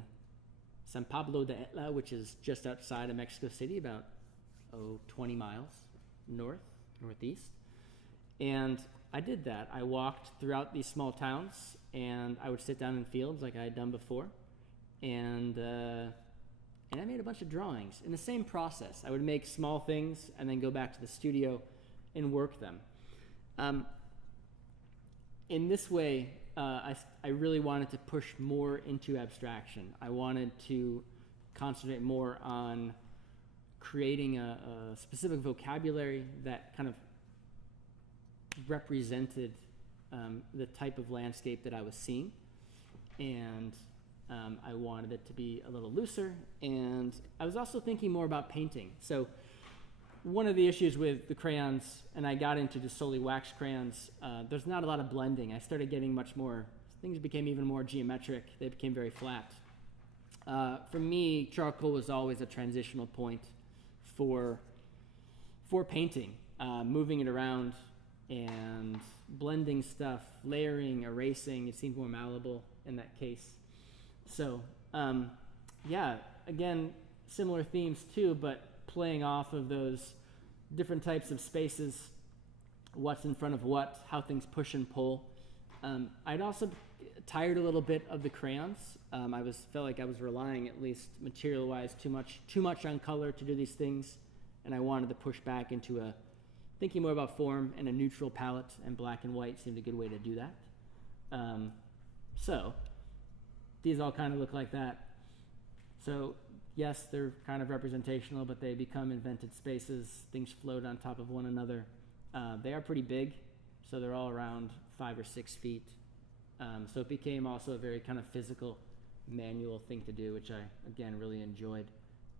San Pablo de Etla, which is just outside of Mexico City, about 20 miles northeast. And I did that. I walked throughout these small towns, and I would sit down in fields like I had done before, and I made a bunch of drawings in the same process. I would make small things and then go back to the studio and work them. In this way, I really wanted to push more into abstraction. I wanted to concentrate more on creating a specific vocabulary that kind of represented the type of landscape that I was seeing. And I wanted it to be a little looser. And I was also thinking more about painting. So one of the issues with the crayons, and I got into just solely wax crayons, there's not a lot of blending. I started getting much more, things became even more geometric. They became very flat. For me, charcoal was always a transitional point for painting, moving it around and blending stuff, layering, erasing. It seemed more malleable in that case. So, yeah, again, similar themes too, but playing off of those different types of spaces, what's in front of what, how things push and pull. I'd also tired a little bit of the crayons. Felt like I was relying, at least material-wise, too much on color to do these things, and I wanted to push back into thinking more about form and a neutral palette, and black and white seemed a good way to do that. So these all kind of look like that. So yes, they're kind of representational, but they become invented spaces. Things float on top of one another. They are pretty big, so they're all around 5 or 6 feet. So it became also a very kind of physical, manual thing to do, which I again really enjoyed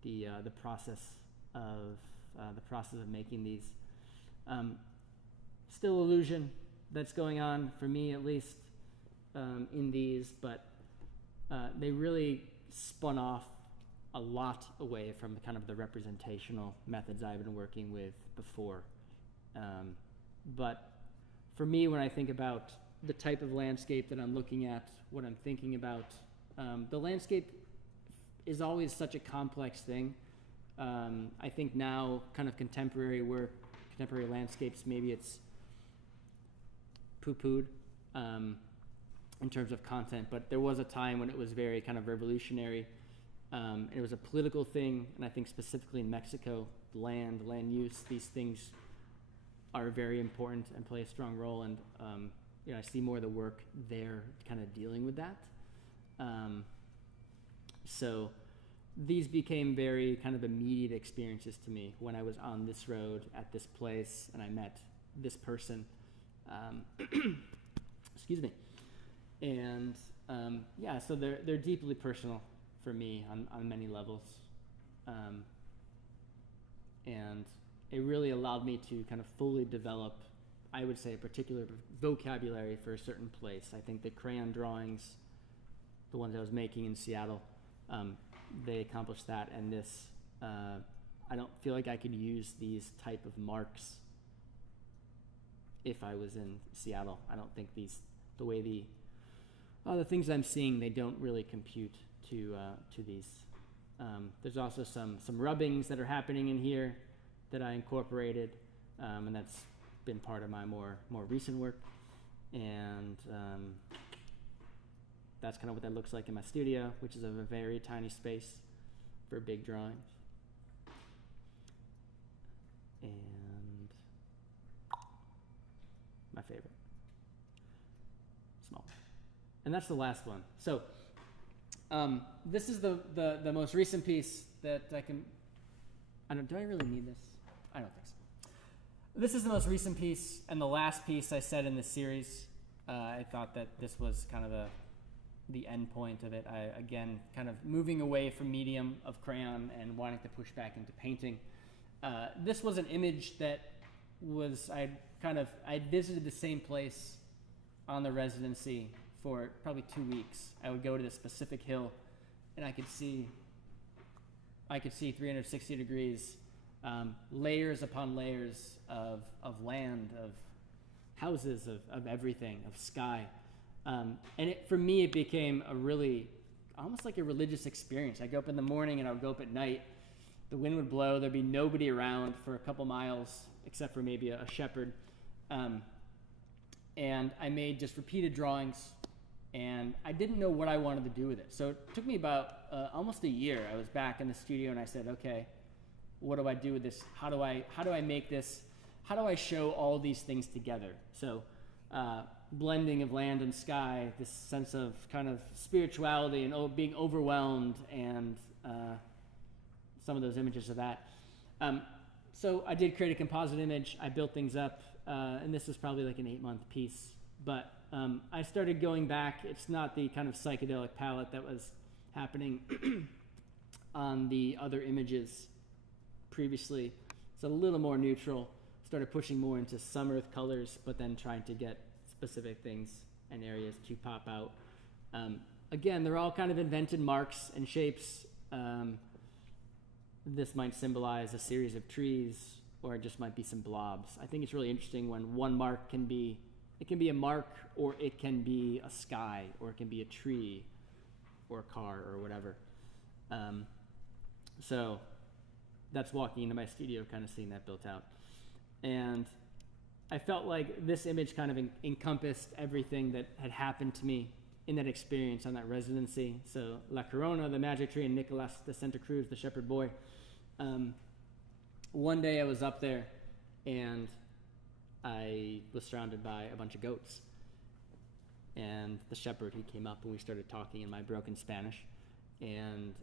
the process of making these. Still illusion that's going on for me, at least, in these, but they really spun off a lot away from kind of the representational methods I've been working with before. But for me, when I think about the type of landscape that I'm looking at, what I'm thinking about, the landscape is always such a complex thing. I think now, kind of contemporary work, contemporary landscapes, maybe it's poo-pooed in terms of content, but there was a time when it was very kind of revolutionary. And it was a political thing, and I think specifically in Mexico, land use, these things are very important and play a strong role, and I see more of the work there kind of dealing with that. So these became very kind of immediate experiences to me when I was on this road at this place and I met this person. Excuse me. And yeah, so they're deeply personal for me on many levels. And it really allowed me to kind of fully develop, I would say, a particular vocabulary for a certain place. I think the crayon drawings, the ones I was making in Seattle, they accomplished that, and this, I don't feel like I could use these type of marks if I was in Seattle. I don't think the things I'm seeing, they don't really compute to these. There's also some rubbings that are happening in here that I incorporated, and that's been part of my more recent work. And that's kind of what that looks like in my studio, which is a very tiny space for big drawings. And my favorite, small. And that's the last one. So this is the most recent piece that do I really need this? I don't think so. This is the most recent piece and the last piece I said in this series. I thought that this was kind of the end point of it. I, again, kind of moving away from medium of crayon and wanting to push back into painting. This was an image that I visited the same place on the residency for probably 2 weeks. I would go to this specific hill, and I could see 360 degrees, layers upon layers of land, of houses, of everything, of sky. And for me, it became a really, almost like a religious experience. I'd go up in the morning and I would go up at night. The wind would blow. There'd be nobody around for a couple miles, except for maybe a shepherd. And I made just repeated drawings, and I didn't know what I wanted to do with it. So it took me about almost a year. I was back in the studio and I said, okay, what do I do with this? How do I make this? How do I show all these things together? So blending of land and sky, this sense of kind of spirituality and being overwhelmed, and some of those images of that. So I did create a composite image. I built things up, and this was probably like an 8-month piece. But I started going back. It's not the kind of psychedelic palette that was happening on the other images previously. It's a little more neutral. Started pushing more into some earth colors, but then trying to get specific things and areas to pop out. Again, they're all kind of invented marks and shapes. This might symbolize a series of trees, or it just might be some blobs. I think it's really interesting when one mark can be a mark, or it can be a sky, or it can be a tree, or a car or whatever. So that's walking into my studio, kind of seeing that built out. And I felt like this image kind of encompassed everything that had happened to me in that experience on that residency. So La Corona, the magic tree, and Nicolas de Santa Cruz, the shepherd boy. One day I was up there and I was surrounded by a bunch of goats. And the shepherd, he came up and we started talking in my broken Spanish. And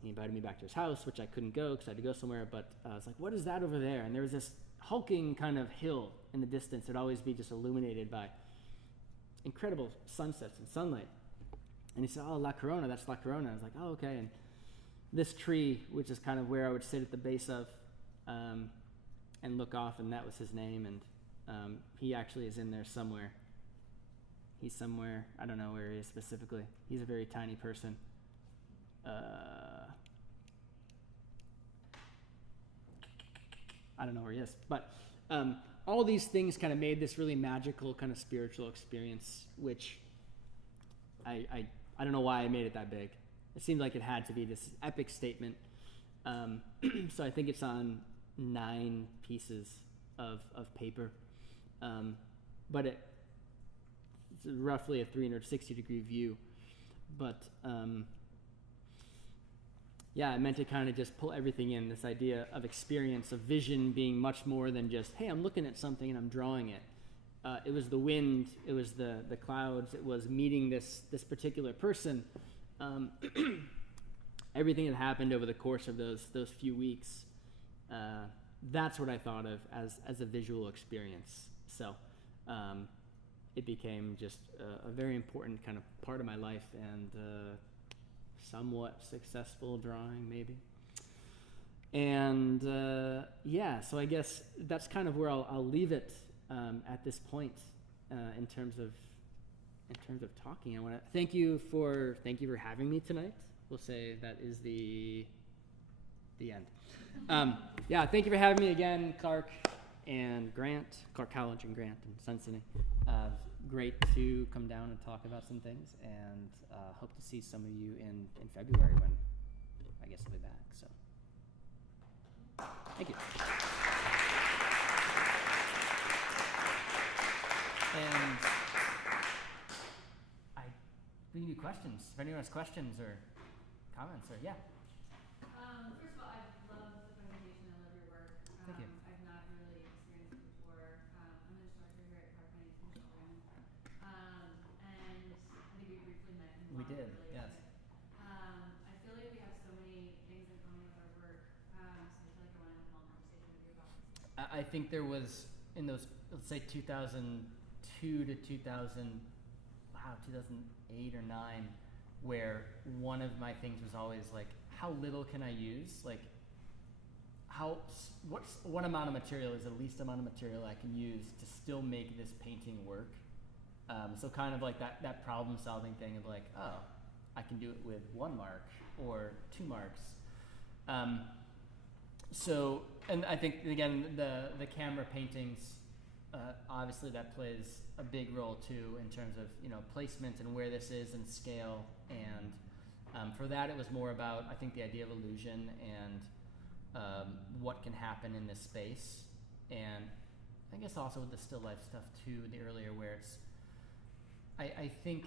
he invited me back to his house, which I couldn't go because I had to go somewhere. But I was like, what is that over there? And there was this hulking kind of hill in the distance. It'd always be just illuminated by incredible sunsets and sunlight. And he said, oh, La Corona, that's La Corona. I was like, oh, okay. And this tree, which is kind of where I would sit at the base of and look off, and that was his name. And he actually is in there somewhere. He's somewhere, I don't know where he is specifically. He's a very tiny person. I don't know where he is. But all these things kind of made this really magical kind of spiritual experience, which I don't know why I made it that big. It seemed like it had to be this epic statement. So I think it's on 9 pieces of paper. But it's roughly a 360-degree view. But yeah, I meant to kind of just pull everything in, this idea of experience, of vision being much more than just, hey, I'm looking at something and I'm drawing it. It was the wind, it was the clouds, it was meeting this particular person. Everything that happened over the course of those few weeks, that's what I thought of as a visual experience. So it became just a very important kind of part of my life, and somewhat successful drawing, maybe. And yeah, so I guess that's kind of where I'll leave it at this point in terms of talking. I want to thank you for having me tonight. We'll say that is the end. Yeah, thank you for having me again, Clark and Grant, Clark College and Grant and Cincinnati. Great to come down and talk about some things, and hope to see some of you in February when I guess I'll be back. So, thank you. And we can do questions. If anyone has questions or comments, or yeah. First of all, I love the presentation. I love your work. Thank you. I've not really experienced it before. I'm an instructor here at Clark. My name's Michelle Raymond. And I think we briefly met in We did, really yes. I feel like we have so many things in common with our work. So I feel like I want to have a long conversation with you about this. I think there was in those, let's say 2002 to 2008 or 9, where one of my things was always like, how little can I use? Like, what amount of material is the least amount of material I can use to still make this painting work? So kind of like that problem solving thing of like, oh, I can do it with 1 mark or 2 marks. So, and I think again, the camera paintings, obviously that plays a big role too in terms of, placement and where this is and scale. And for that, it was more about, I think, the idea of illusion and what can happen in this space. And I guess also with the still life stuff too, the earlier where it's, I think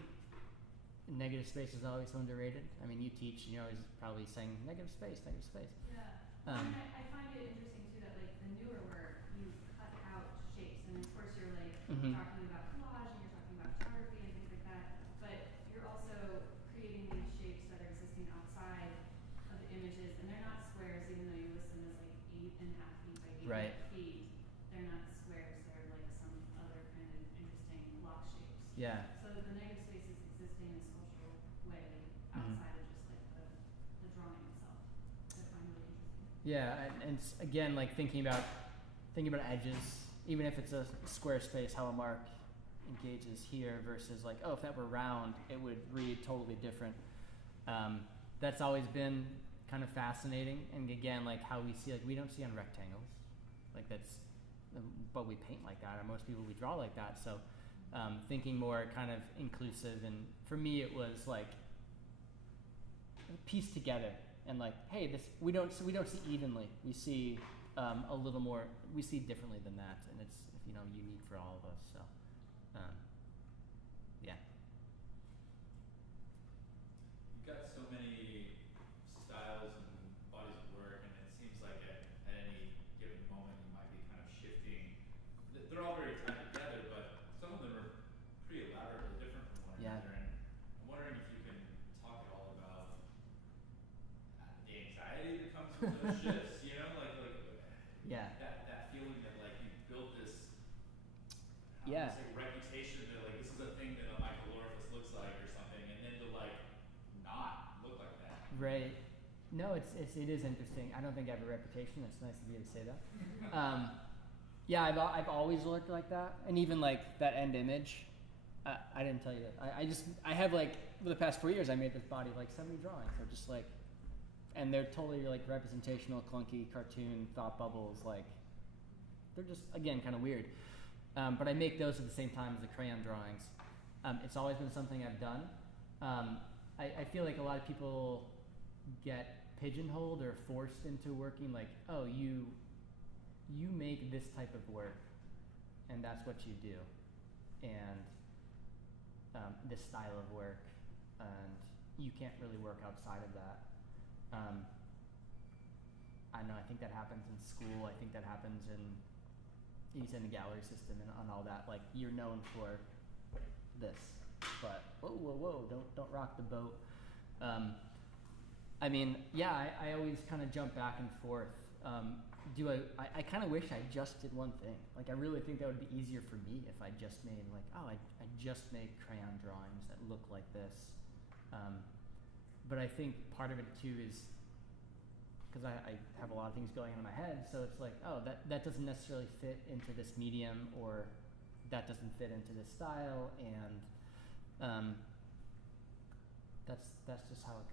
negative space is always so underrated. I mean, you teach, and you're always probably saying negative space. Yeah. And I find it interesting too that like the newer work, you cut out shapes, and of course you're like talking about collage and you're talking about photography and things like that, but you're also creating these shapes that are existing outside of the images, and they're not squares, even though you list them as like 8.5 feet by 8 Right. feet. They're not squares. They're like some other kind of interesting block shapes. Yeah. So the negative space is existing in a sculptural way outside of just like the drawing itself. That I find really interesting. Yeah, and again, like thinking about edges, even if it's a square space, how a mark engages here versus like, oh, if that were round, it would read totally different. That's always been kind of fascinating. And again, like how we see, like we don't see on rectangles, like that's, but we paint like that, or most people we draw like that. So thinking more kind of inclusive, and for me it was like piece together and like, hey, this we don't see evenly. We see a little more. We see differently than that, and it's unique for all of us. So, yeah. You've got so many styles and bodies of work, and it seems like at any given moment you might be kind of shifting. They're all very tied together, but some of them are pretty elaborately different from one Yeah. another. And I'm wondering if you can talk at all about the anxiety that comes with those shifts. Yeah. That feeling that like you built this Yeah. reputation that like this is a thing that a Michael Lorefice looks like or something, and then to like not look like that. Right. No, it is interesting. I don't think I have a reputation. It's nice of you to say that. Yeah, I've always looked like that, and even like that end image. I didn't tell you that. I have like for the past 4 years I made this body like 70 drawings. They're just like, and they're totally like representational, clunky, cartoon, thought bubbles. Like, they're just again kind of weird. But I make those at the same time as the crayon drawings. It's always been something I've done. I feel like a lot of people get pigeonholed or forced into working like, oh, you make this type of work, and that's what you do, and this style of work, and you can't really work outside of that. I know. I think that happens in school. I think that happens in the gallery system and on all that. Like, you're known for this, but whoa, don't rock the boat. I mean, yeah, I always kind of jump back and forth. I kind of wish I just did one thing. Like, I really think that would be easier for me if I just made like, I just make crayon drawings that look like this. But I think part of it too is because I have a lot of things going on in my head, so it's like, oh, that doesn't necessarily fit into this medium, or that doesn't fit into this style, and that's just how it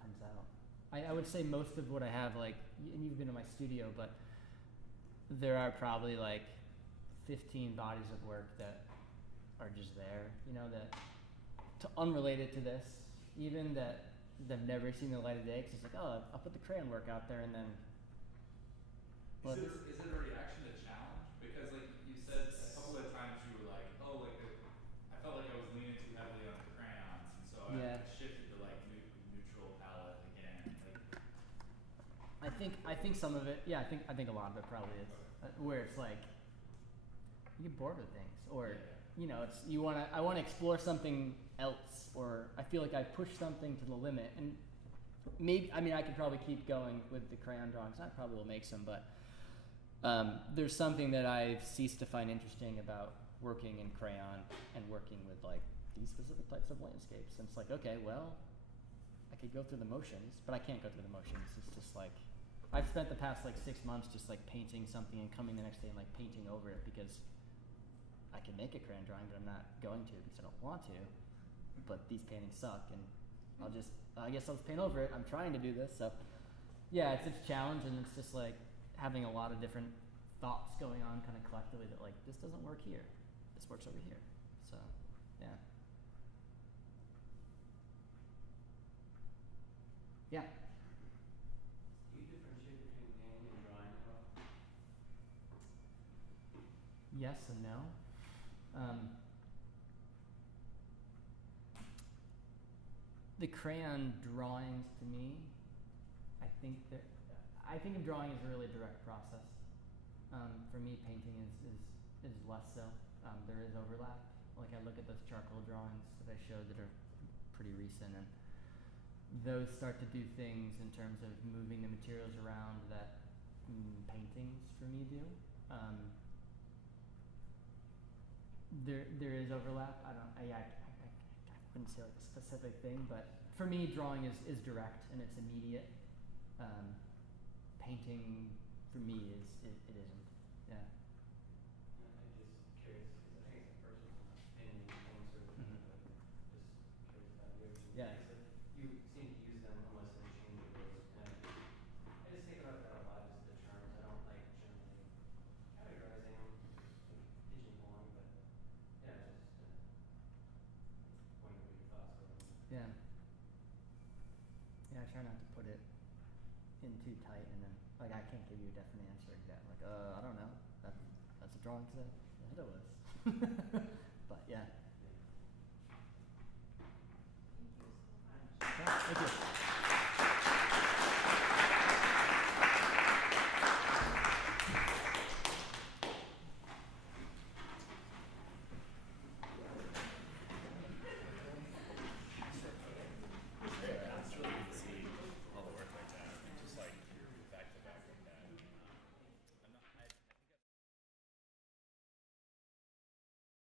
comes out. I would say most of what I have, like, and you've been in my studio, but there are probably like 15 bodies of work that are just there, that unrelated to this, even that they've never seen the light of day, because it's like, oh, I'll put the crayon work out there, and then. Is it a reaction to challenge? Because like you said a couple of times, you were like, oh, like I felt like I was leaning too heavily on the crayons, and so I shifted to like neutral palette again. Like, I think some of it, yeah, I think a lot of it probably is, where it's like you get bored with things, or I want to explore something else, or I feel like I pushed something to the limit, and maybe I could probably keep going with the crayon drawings. I probably will make some, but there's something that I've ceased to find interesting about working in crayon and working with like these specific types of landscapes. And it's like, okay, well, I could go through the motions, but I can't go through the motions. It's just like I've spent the past like 6 months just like painting something and coming the next day and like painting over it, because I can make a crayon drawing, but I'm not going to because I don't want to. But these paintings suck, and I guess I'll just paint over it. I'm trying to do this, so yeah, it's a challenge, and it's just like having a lot of different thoughts going on kind of collectively that like, this doesn't work here, this works over here. So yeah. Yeah. Do you differentiate between painting and drawing at all? Yes and no. The crayon drawings, to me, I think of drawing as a really direct process. For me, painting is less so. There is overlap. Like, I look at those charcoal drawings that I showed that are pretty recent, and those start to do things in terms of moving the materials around that paintings for me do. There is overlap. I wouldn't say like a specific thing, but for me, drawing is direct and it's immediate. Painting for me it isn't. Yeah. I'm just curious, because I think it's a personal opinion, sort of thing, but just curious about yours. Yeah. So you seem to use them almost interchangeably, and I just think about that a lot, just the terms. I don't like generally categorizing them, like pigeonholing, but yeah, just wondering what your thoughts were on that. Yeah. try not to put it in too tight, and then like I can't give you a definite answer exactly. Like I don't know. That's a drawing said it was. But yeah. Thank you so much. Thank you.